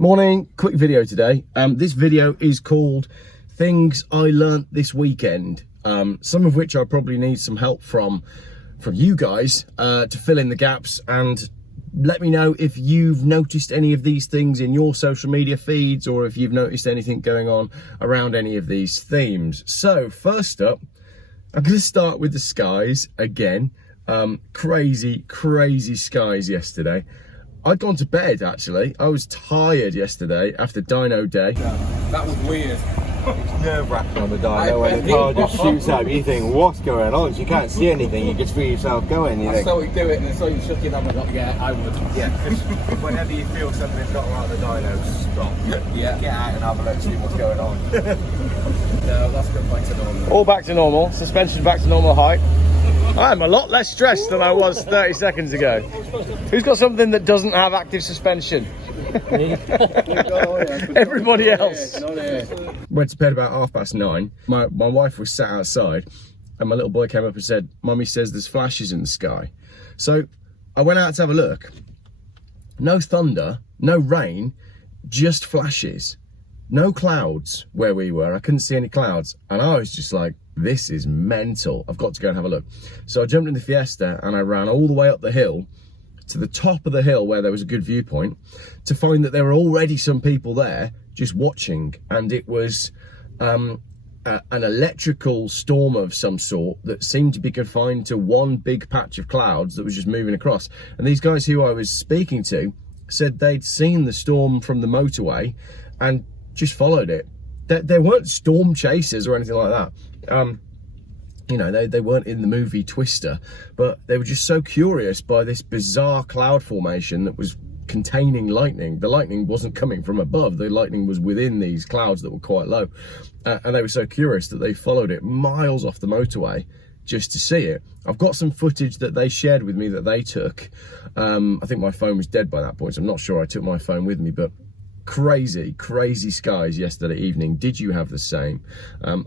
Morning, quick video today. This video is called Things I Learnt This Weekend, some of which I probably need some help from you guys to fill in the gaps, and let me know if you've noticed any of these things in your social media feeds, or if you've noticed anything going on around any of these themes. So first up, I'm going to start with the skies again. Crazy skies yesterday. I'd gone to bed, actually. I was tired yesterday after Dino day. That was weird. It's nerve-wracking on the Dino when the car just shoots out. You think, what's going on? You can't see anything, you just feel yourself going. I saw you do it and I saw you shook your arm and I thought, yeah, I would. Yeah, because whenever you feel something's not right, the Dino, stop. Yeah. Get out and have a look, see what's going on. No, that's good, back to normal. All back to normal, suspension back to normal height. I'm a lot less stressed than I was 30 seconds ago. Who's got something that doesn't have active suspension? Everybody else. Went to bed about 9:30. My wife was sat outside and my little boy came up and said, "Mummy says there's flashes in the sky." So I went out to have a look. No thunder, no rain, just flashes. No clouds where we were. I couldn't see any clouds. And I was just like, this is mental. I've got to go and have a look. So I jumped in the Fiesta and I ran all the way up the hill to the top of the hill where there was a good viewpoint to find that there were already some people there just watching. And it was an electrical storm of some sort that seemed to be confined to one big patch of clouds that was just moving across. And these guys who I was speaking to said they'd seen the storm from the motorway and just followed it. There weren't storm chasers or anything like that. You know, they weren't in the movie Twister, but they were just so curious by this bizarre cloud formation that was containing lightning. The lightning wasn't coming from above, the lightning was within these clouds that were quite low. And they were so curious that they followed it miles off the motorway just to see it. I've got some footage that they shared with me that they took. I think my phone was dead by that point, so I'm not sure I took my phone with me, but crazy skies yesterday evening. Did you have the same?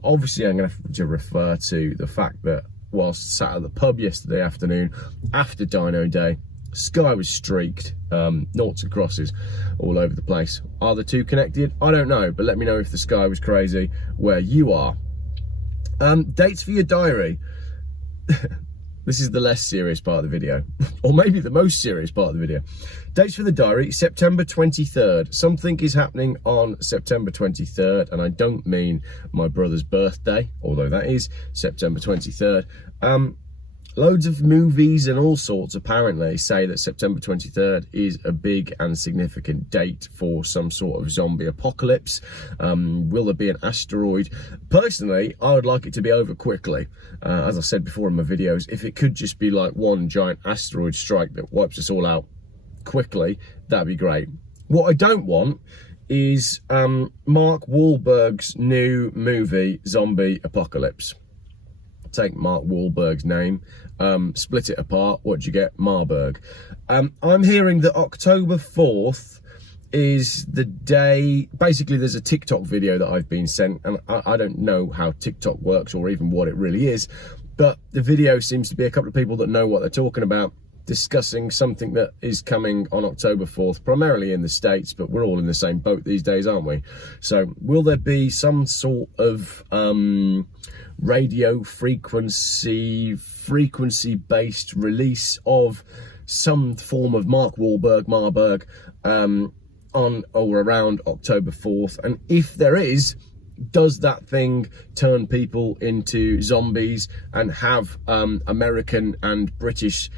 Obviously I'm going to have to refer to the fact that whilst sat at the pub yesterday afternoon after Dino day, sky was streaked, noughts and crosses all over the place. Are the two connected? I don't know, but let me know if the sky was crazy where you are. Dates for your diary. This is the less serious part of the video, or maybe the most serious part of the video. Dates for the diary, September 23rd. Something is happening on September 23rd, and I don't mean my brother's birthday, although that is September 23rd. Loads of movies and all sorts apparently say that September 23rd is a big and significant date for some sort of zombie apocalypse. Will there be an asteroid? Personally, I would like it to be over quickly. As I said before in my videos, if it could just be like one giant asteroid strike that wipes us all out quickly, that'd be great. What I don't want is Mark Wahlberg's new movie, Zombie Apocalypse. Take Mark Wahlberg's name, split it apart, what do you get? Marburg. I'm hearing that October 4th is the day. Basically there's a TikTok video that I've been sent, and I don't know how TikTok works or even what it really is, but the video seems to be a couple of people that know what they're talking about, discussing something that is coming on October 4th, primarily in the States, but we're all in the same boat these days, aren't we? So will there be some sort of radio frequency based release of some form of Mark Wahlberg, Marburg, on or around October 4th? And if there is, does that thing turn people into zombies, and have American and British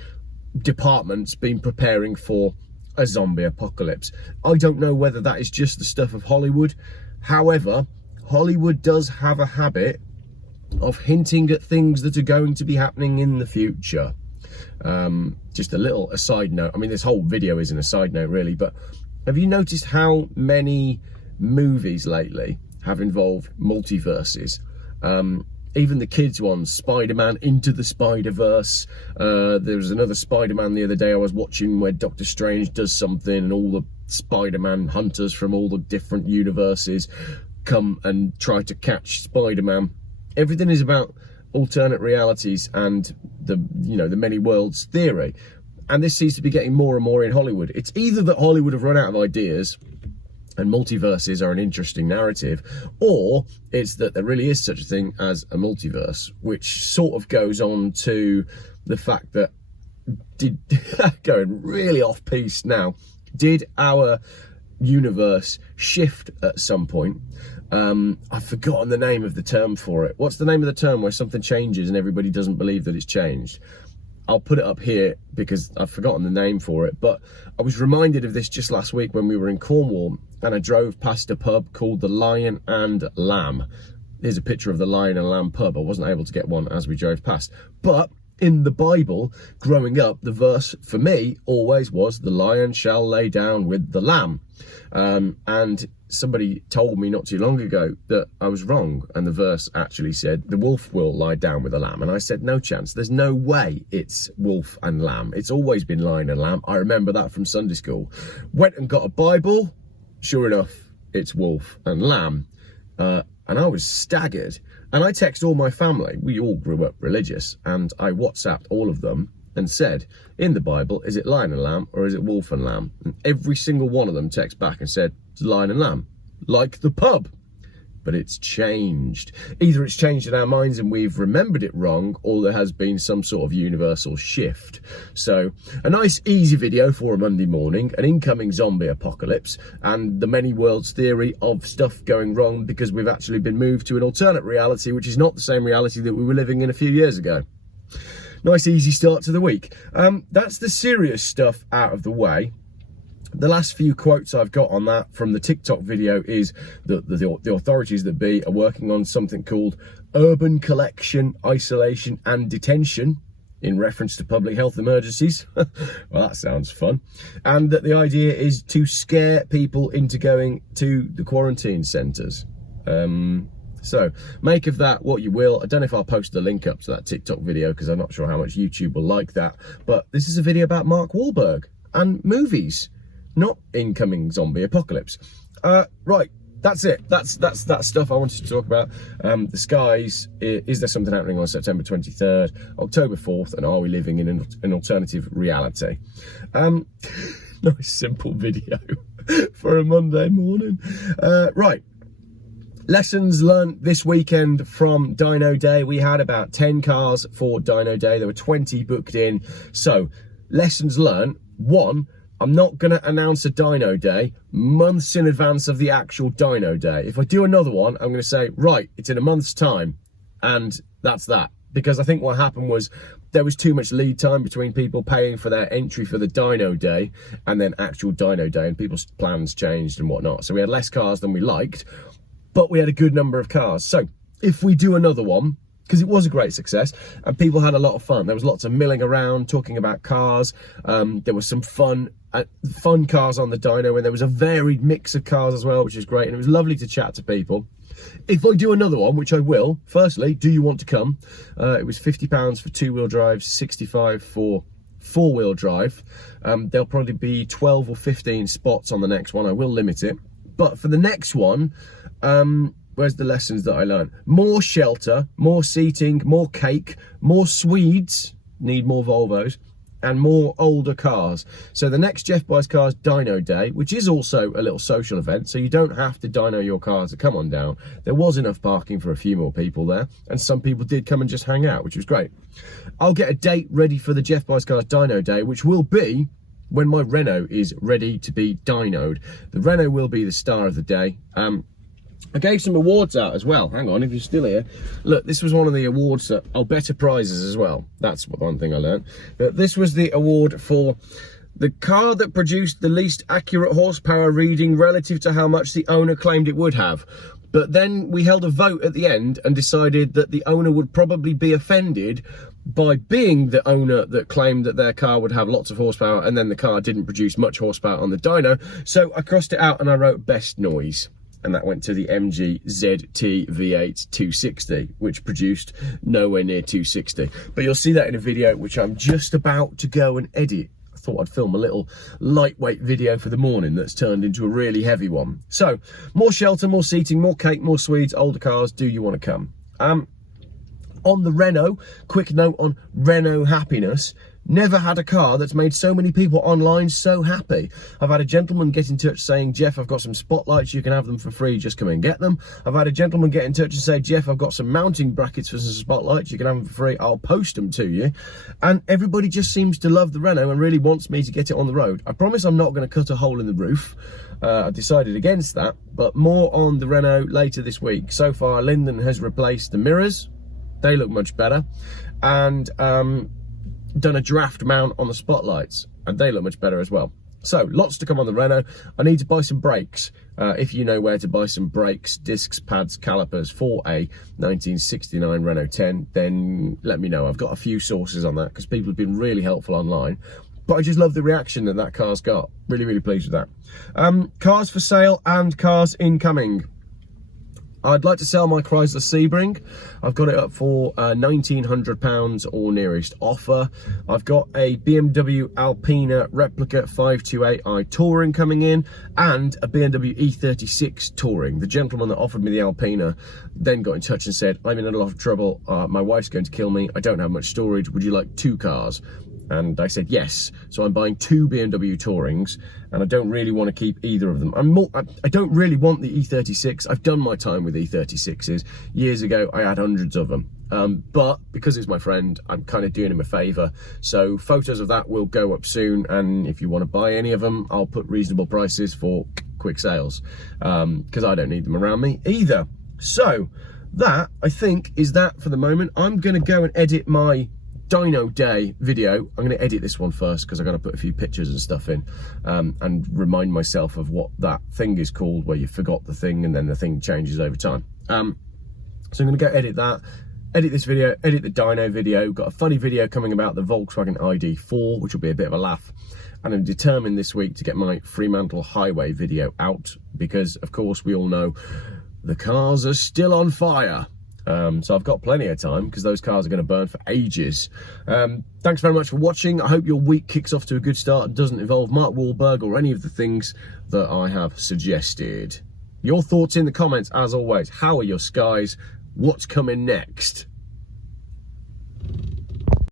departments been preparing for a zombie apocalypse? I don't know whether that is just the stuff of Hollywood. However, Hollywood does have a habit of hinting at things that are going to be happening in the future. Just a little aside note. I mean, this whole video isn't a side note really, but have you noticed how many movies lately have involved multiverses? Even the kids ones, Spider-Man Into the Spider-Verse. There was another Spider-Man the other day I was watching where Doctor Strange does something and all the Spider-Man hunters from all the different universes come and try to catch Spider-Man. Everything is about alternate realities and the many worlds theory. And this seems to be getting more and more in Hollywood. It's either that Hollywood have run out of ideas and multiverses are an interesting narrative, or it's that there really is such a thing as a multiverse, which sort of goes on to the fact that, going really off piece now, did our universe shift at some point? I've forgotten the name of the term for it. What's the name of the term where something changes and everybody doesn't believe that it's changed? I'll put it up here because I've forgotten the name for it, but I was reminded of this just last week when we were in Cornwall and I drove past a pub called the Lion and Lamb. Here's a picture of the Lion and Lamb pub. I wasn't able to get one as we drove past, but in the Bible, growing up, the verse for me always was, the lion shall lay down with the lamb. And somebody told me not too long ago that I was wrong, and the verse actually said the wolf will lie down with the lamb. And I said, no chance, there's no way it's wolf and lamb. It's always been lion and lamb. I remember that from Sunday school. Went and got a Bible. Sure enough, it's wolf and lamb. And I was staggered. And I text all my family. We all grew up religious, and I WhatsApped all of them and said, in the Bible, is it lion and lamb or is it wolf and lamb? And every single one of them texted back and said, it's lion and lamb, like the pub. But it's changed. Either it's changed in our minds and we've remembered it wrong, or there has been some sort of universal shift. So a nice easy video for a Monday morning, an incoming zombie apocalypse, and the many worlds theory of stuff going wrong because we've actually been moved to an alternate reality, which is not the same reality that we were living in a few years ago. Nice easy start to the week. That's the serious stuff out of the way. The last few quotes I've got on that from the TikTok video is that the authorities that be are working on something called urban collection, isolation and detention in reference to public health emergencies. Well, that sounds fun. And that the idea is to scare people into going to the quarantine centres. So make of that what you will. I don't know if I'll post the link up to that TikTok video because I'm not sure how much YouTube will like that. But this is a video about Mark Wahlberg and movies, not incoming zombie apocalypse. Right, that's it. That's that stuff I wanted to talk about. The skies, is there something happening on September 23rd, October 4th, and are we living in an alternative reality? Nice simple video for a Monday morning. Right. Lessons learned this weekend from Dino Day. We had about 10 cars for Dino Day. There were 20 booked in. So, lessons learned. 1, I'm not going to announce a Dino Day months in advance of the actual Dino Day. If I do another one, I'm going to say, right, it's in a month's time. And that's that. Because I think what happened was there was too much lead time between people paying for their entry for the Dino Day and then actual Dino Day, and people's plans changed and whatnot. So we had less cars than we liked, but we had a good number of cars. So if we do another one, because it was a great success and people had a lot of fun. There was lots of milling around, talking about cars. There was some fun cars on the dyno, and there was a varied mix of cars as well, which is great. And it was lovely to chat to people. If I do another one, which I will, firstly, do you want to come? It was £50 for 2-wheel drive, 65 for 4-wheel drive. There'll probably be 12 or 15 spots on the next one. I will limit it. But for the next one, where's the lessons that I learned? More shelter, more seating, more cake, more Swedes, need more Volvos, and more older cars. So the next Geoff Buys Cars Dino Day, which is also a little social event, so you don't have to dyno your car to come on down. There was enough parking for a few more people there, and some people did come and just hang out, which was great. I'll get a date ready for the Geoff Buys Cars Dino Day, which will be when my Renault is ready to be dynoed. The Renault will be the star of the day. I gave some awards out as well. Hang on, if you're still here. Look, this was one of the awards that, better prizes as well. That's one thing I learned. But this was the award for the car that produced the least accurate horsepower reading relative to how much the owner claimed it would have. But then we held a vote at the end and decided that the owner would probably be offended by being the owner that claimed that their car would have lots of horsepower, and then the car didn't produce much horsepower on the dyno. So I crossed it out and I wrote best noise. And that went to the MG ZT V8 260, which produced nowhere near 260. But you'll see that in a video which I'm just about to go and edit. I thought I'd film a little lightweight video for the morning that's turned into a really heavy one. So, more shelter, more seating, more cake, more Swedes, older cars. Do you want to come? On the Renault, quick note on Renault happiness. Never had a car that's made so many people online so happy. I've had a gentleman get in touch saying, Geoff, I've got some spotlights, you can have them for free, just come and get them. I've had a gentleman get in touch and say, Geoff, I've got some mounting brackets for some spotlights, you can have them for free, I'll post them to you. And everybody just seems to love the Renault and really wants me to get it on the road. I promise I'm not going to cut a hole in the roof. I decided against that, but more on the Renault later this week. So far, Lyndon has replaced the mirrors. They look much better. And done a draft mount on the spotlights, and they look much better as well. So lots to come on the Renault. I need to buy some brakes. If you know where to buy some brakes, discs, pads, calipers for a 1969 Renault 10, then let me know. I've got a few sources on that because people have been really helpful online. But I just love the reaction that that car's got. Really, really pleased with that. Cars for sale and cars incoming. I'd like to sell my Chrysler Sebring. I've got it up for £1,900 or nearest offer. I've got a BMW Alpina Replica 528i Touring coming in and a BMW E36 Touring. The gentleman that offered me the Alpina then got in touch and said, I'm in a lot of trouble. My wife's going to kill me. I don't have much storage. Would you like 2 cars? And I said yes, so I'm buying 2 BMW Tourings, and I don't really want to keep either of them. I don't really want the E36. I've done my time with E36s. Years ago, I had hundreds of them. But because it's my friend, I'm kind of doing him a favour. So photos of that will go up soon, and if you want to buy any of them, I'll put reasonable prices for quick sales, because I don't need them around me either. So that, I think, is that for the moment. I'm going to go and edit my Dino Day video. I'm going to edit this one first because I've got to put a few pictures and stuff in, and remind myself of what that thing is called where you forgot the thing and then the thing changes over time. So I'm going to go edit that, edit this video, edit the Dino video. Got a funny video coming about the Volkswagen ID4, which will be a bit of a laugh. And I'm determined this week to get my Fremantle Highway video out because, of course, we all know the cars are still on fire. So I've got plenty of time because those cars are going to burn for ages. Thanks very much for watching. I hope your week kicks off to a good start and doesn't involve Mark Wahlberg or any of the things that I have suggested. Your thoughts in the comments, as always. How are your skies? What's coming next?